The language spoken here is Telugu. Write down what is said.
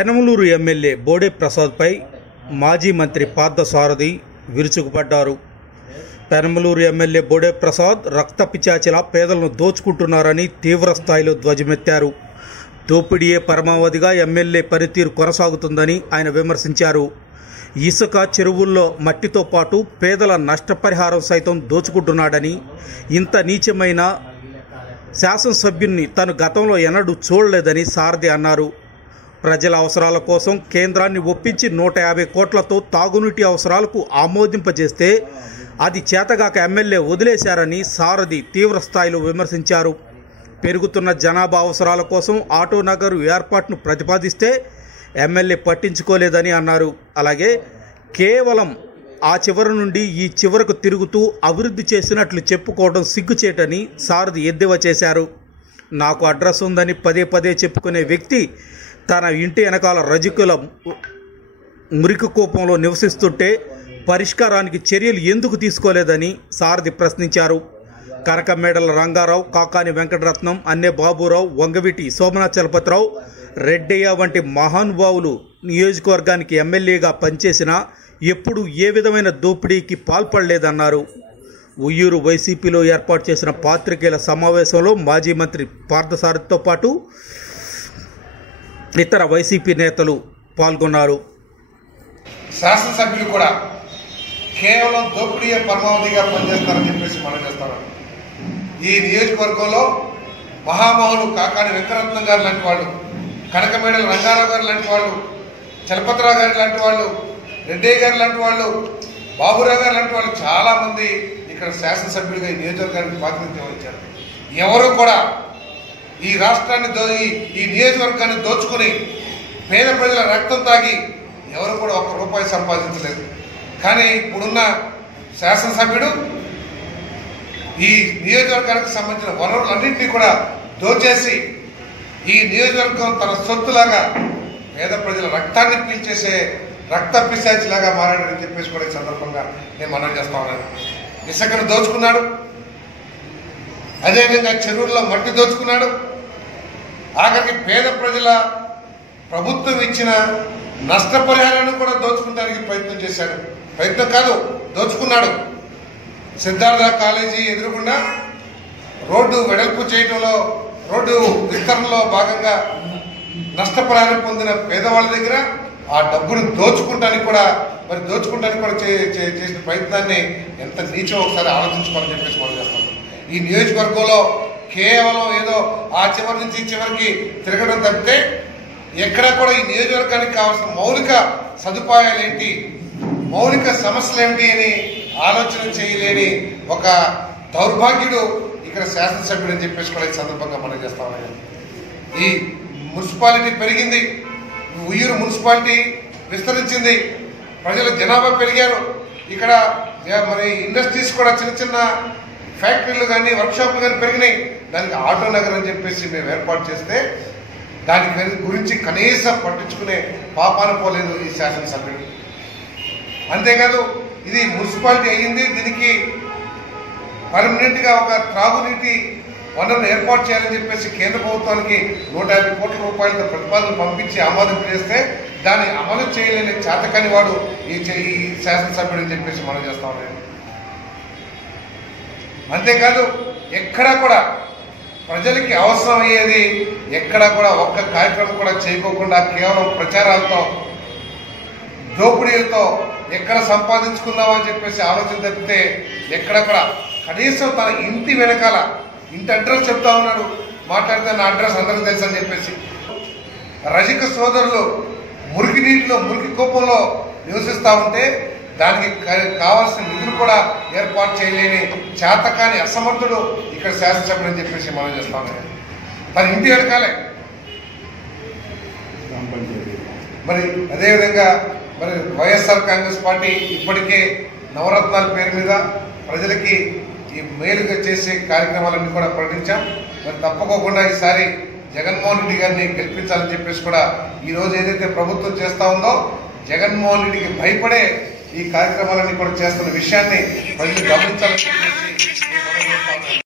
పెనమలూరు ఎమ్మెల్యే బోడే ప్రసాద్పై మాజీ మంత్రి పార్థసారథి విరుచుకుపడ్డారు. పెనమలూరు ఎమ్మెల్యే బోడే ప్రసాద్ రక్త పిచాచిలా పేదలను దోచుకుంటున్నారని తీవ్రస్థాయిలో ధ్వజమెత్తారు. దోపిడీయే పరమావధిగా ఎమ్మెల్యే పనితీరు కొనసాగుతుందని ఆయన విమర్శించారు. ఇసుక చెరువుల్లో మట్టితో పాటు పేదల నష్టపరిహారం సైతం దోచుకుంటున్నాడని, ఇంత నీచమైన శాసనసభ్యున్ని తను గతంలో ఎన్నడూ చూడలేదని సారథి అన్నారు. ప్రజల అవసరాల కోసం కేంద్రాన్ని ఒప్పించి 150 కోట్లతో తాగునీటి అవసరాలకు ఆమోదింపజేస్తే అది చేతగాక ఎమ్మెల్యే వదిలేశారని సారథి తీవ్రస్థాయిలో విమర్శించారు. పెరుగుతున్న జనాభా అవసరాల కోసం ఆటో నగరు ఏర్పాటును ప్రతిపాదిస్తే ఎమ్మెల్యే పట్టించుకోలేదని అన్నారు. అలాగే కేవలం ఆ చివరి నుండి ఈ చివరకు తిరుగుతూ అభివృద్ధి చేసినట్లు చెప్పుకోవడం సిగ్గుచేటని సారథి ఎద్దేవా చేశారు. నాకు అడ్రస్ ఉందని పదే పదే చెప్పుకునే వ్యక్తి తన ఇంటి వెనకాల రజకుల మురికి కూపంలో నివసిస్తుంటే పరిష్కారానికి చర్యలు ఎందుకు తీసుకోలేదని సారథి ప్రశ్నించారు. కనకమేడల రంగారావు, కాకాని వెంకటరత్నం, అన్నే బాబురావు, వంగవీటి సోమనాథ్ చలపతిరావు, రెడ్డయ్య వంటి మహానుభావులు నియోజకవర్గానికి ఎమ్మెల్యేగా పనిచేసినా ఎప్పుడూ ఏ విధమైన దోపిడీకి పాల్పడలేదన్నారు. ఉయ్యూరు వైసీపీలో ఏర్పాటు చేసిన పాత్రికేయుల సమావేశంలో మాజీ మంత్రి పార్థసారథితో పాటు ఇతర వైసీపీ నేతలు పాల్గొన్నారు. శాసనసభ్యులు కూడా కేవలం దోపిడీయే పరమావధిగా పనిచేస్తారని చెప్పేసి మనం చేస్తాం. ఈ నియోజకవర్గంలో మహామహులు కాకాని వెంకటరత్నం గారు లాంటి వాళ్ళు, కనకమేడల రంగారావు గారు లాంటి వాళ్ళు, చలపతిరావు గారు లాంటి వాళ్ళు, రెడ్డయ్య గారు లాంటి వాళ్ళు, బాబురావు గారు లాంటి వాళ్ళు చాలామంది ఇక్కడ శాసనసభ్యులుగా ఈ నియోజకవర్గానికి ప్రాతినిధ్యం వహించారు. ఎవరు కూడా ఈ రాష్ట్రాన్ని ఈ నియోజకవర్గాన్ని దోచుకుని పేద ప్రజల రక్తం తాగి ఎవరు కూడా ₹1 సంపాదించలేదు. కానీ ఇప్పుడున్న శాసనసభ్యుడు ఈ నియోజకవర్గానికి సంబంధించిన వనరులన్నింటినీ కూడా దోచేసి ఈ నియోజకవర్గం తన సొత్తులాగా పేద ప్రజల రక్తాన్ని పీల్చేసే రక్త పిశాచిలాగా మారాడని చెప్పేసి కూడా ఈ సందర్భంగా నేను మనవి చేస్తా ఉన్నాను. ఇసుకను దోచుకున్నాడు, అదేవిధంగా చెరువుల్లో మట్టి దోచుకున్నాడు, ఆఖరికి పేద ప్రజల ప్రభుత్వం ఇచ్చిన నష్టపరిహారాన్ని కూడా దోచుకోవడానికి ప్రయత్నం చేశాడు. ప్రయత్నం కాదు, దోచుకున్నాడు. సిద్ధార్థ కాలేజీ ఎదురుగుండా రోడ్డు వెడల్పు చేయడంలో, రోడ్డు విస్తరణలో భాగంగా నష్టపరిహారం పొందిన పేదవాళ్ళ దగ్గర ఆ డబ్బును దోచుకుంటానికి కూడా చేసిన ప్రయత్నాన్ని ఎంత నీచో ఒకసారి ఆలోచించుకోవాలని చెప్పేసి మనం చేస్తాం. ఈ నియోజకవర్గంలో కేవలం ఏదో ఆ చివరి నుంచి ఈ చివరికి తిరగడం తప్పితే ఎక్కడ కూడా ఈ నియోజకవర్గానికి కావాల్సిన మౌలిక సదుపాయాలు ఏంటి, మౌలిక సమస్యలు ఏంటి అని ఆలోచన చేయలేని ఒక దౌర్భాగ్యుడు ఇక్కడ శాసనసభ్యుడు అని చెప్పేసి కూడా ఈ సందర్భంగా మనం చేస్తా ఉన్నాం. ఈ మున్సిపాలిటీ పెరిగింది, ఉయ్యూరు మున్సిపాలిటీ విస్తరించింది, ప్రజల జనాభా పెరిగారు, ఇక్కడ మరి ఇండస్ట్రీస్ కూడా చిన్న చిన్న ఫ్యాక్టరీలు కానీ వర్క్షాపులు కానీ పెరిగినాయి. దానికి ఆటో నగర్ అని చెప్పేసి మేము ఏర్పాటు చేస్తే దాని గురించి కనీసం పట్టించుకునే పాపాన పోలేదు ఈ శాసనసభ్యుడు. అంతేకాదు, ఇది మున్సిపాలిటీ అయ్యింది, దీనికి పర్మనెంట్గా ఒక త్రాగునీటి వనరును ఏర్పాటు చేయాలని చెప్పేసి కేంద్ర ప్రభుత్వానికి ₹150 కోట్ల ప్రతిపాదనలు పంపించి ఆమోదింపు చేస్తే దాన్ని అమలు చేయలేని చేతకాని వాడు ఈ శాసనసభ్యుడు అని చెప్పేసి మనం చేస్తా ఉన్నాం. అంతేకాదు, ఎక్కడా కూడా ప్రజలకి అవసరం అయ్యేది ఎక్కడా కూడా ఒక్క కార్యక్రమం కూడా చేయకోకుండా కేవలం ప్రచారాలతో, దోపిడీలతో ఎక్కడ సంపాదించుకుందామని చెప్పేసి ఆలోచన తప్పితే ఎక్కడ కూడా కనీసం తన ఇంటి వెనకాల ఇంటి అడ్రస్ చెప్తా ఉన్నాడు. మాట్లాడితే నా అడ్రస్ అందరికీ తెలుసు అని చెప్పేసి రజక సోదరులు మురికి నీటిలో, మురికి కూపంలో నివసిస్తూ ఉంటే దానికి కావాల్సిన నిధులు కూడా ఏర్పాటు చేయలేని చేతకాని అసమర్థుడు ఇక్కడ శాసనసభ్యుడు అని చెప్పేసి మనం చేస్తాం. తన ఇంటి వెనకాలే మరి అదేవిధంగా మరి వైఎస్ఆర్ కాంగ్రెస్ పార్టీ ఇప్పటికే నవరత్నాల పేరు మీద ప్రజలకి ఈ మేలుగా చేసే కార్యక్రమాలన్నీ కూడా ప్రకటించాం. మరి తప్పకోకుండా ఈసారి జగన్మోహన్ రెడ్డి గారిని గెలిపించాలని చెప్పేసి కూడా ఈరోజు ఏదైతే ప్రభుత్వం చేస్తా ఉందో జగన్మోహన్ రెడ్డికి భయపడే ఈ కార్యక్రమాలన్నీ కూడా చేస్తున్న విషయాన్ని ప్రజలు గమనించాలని చెప్పేసి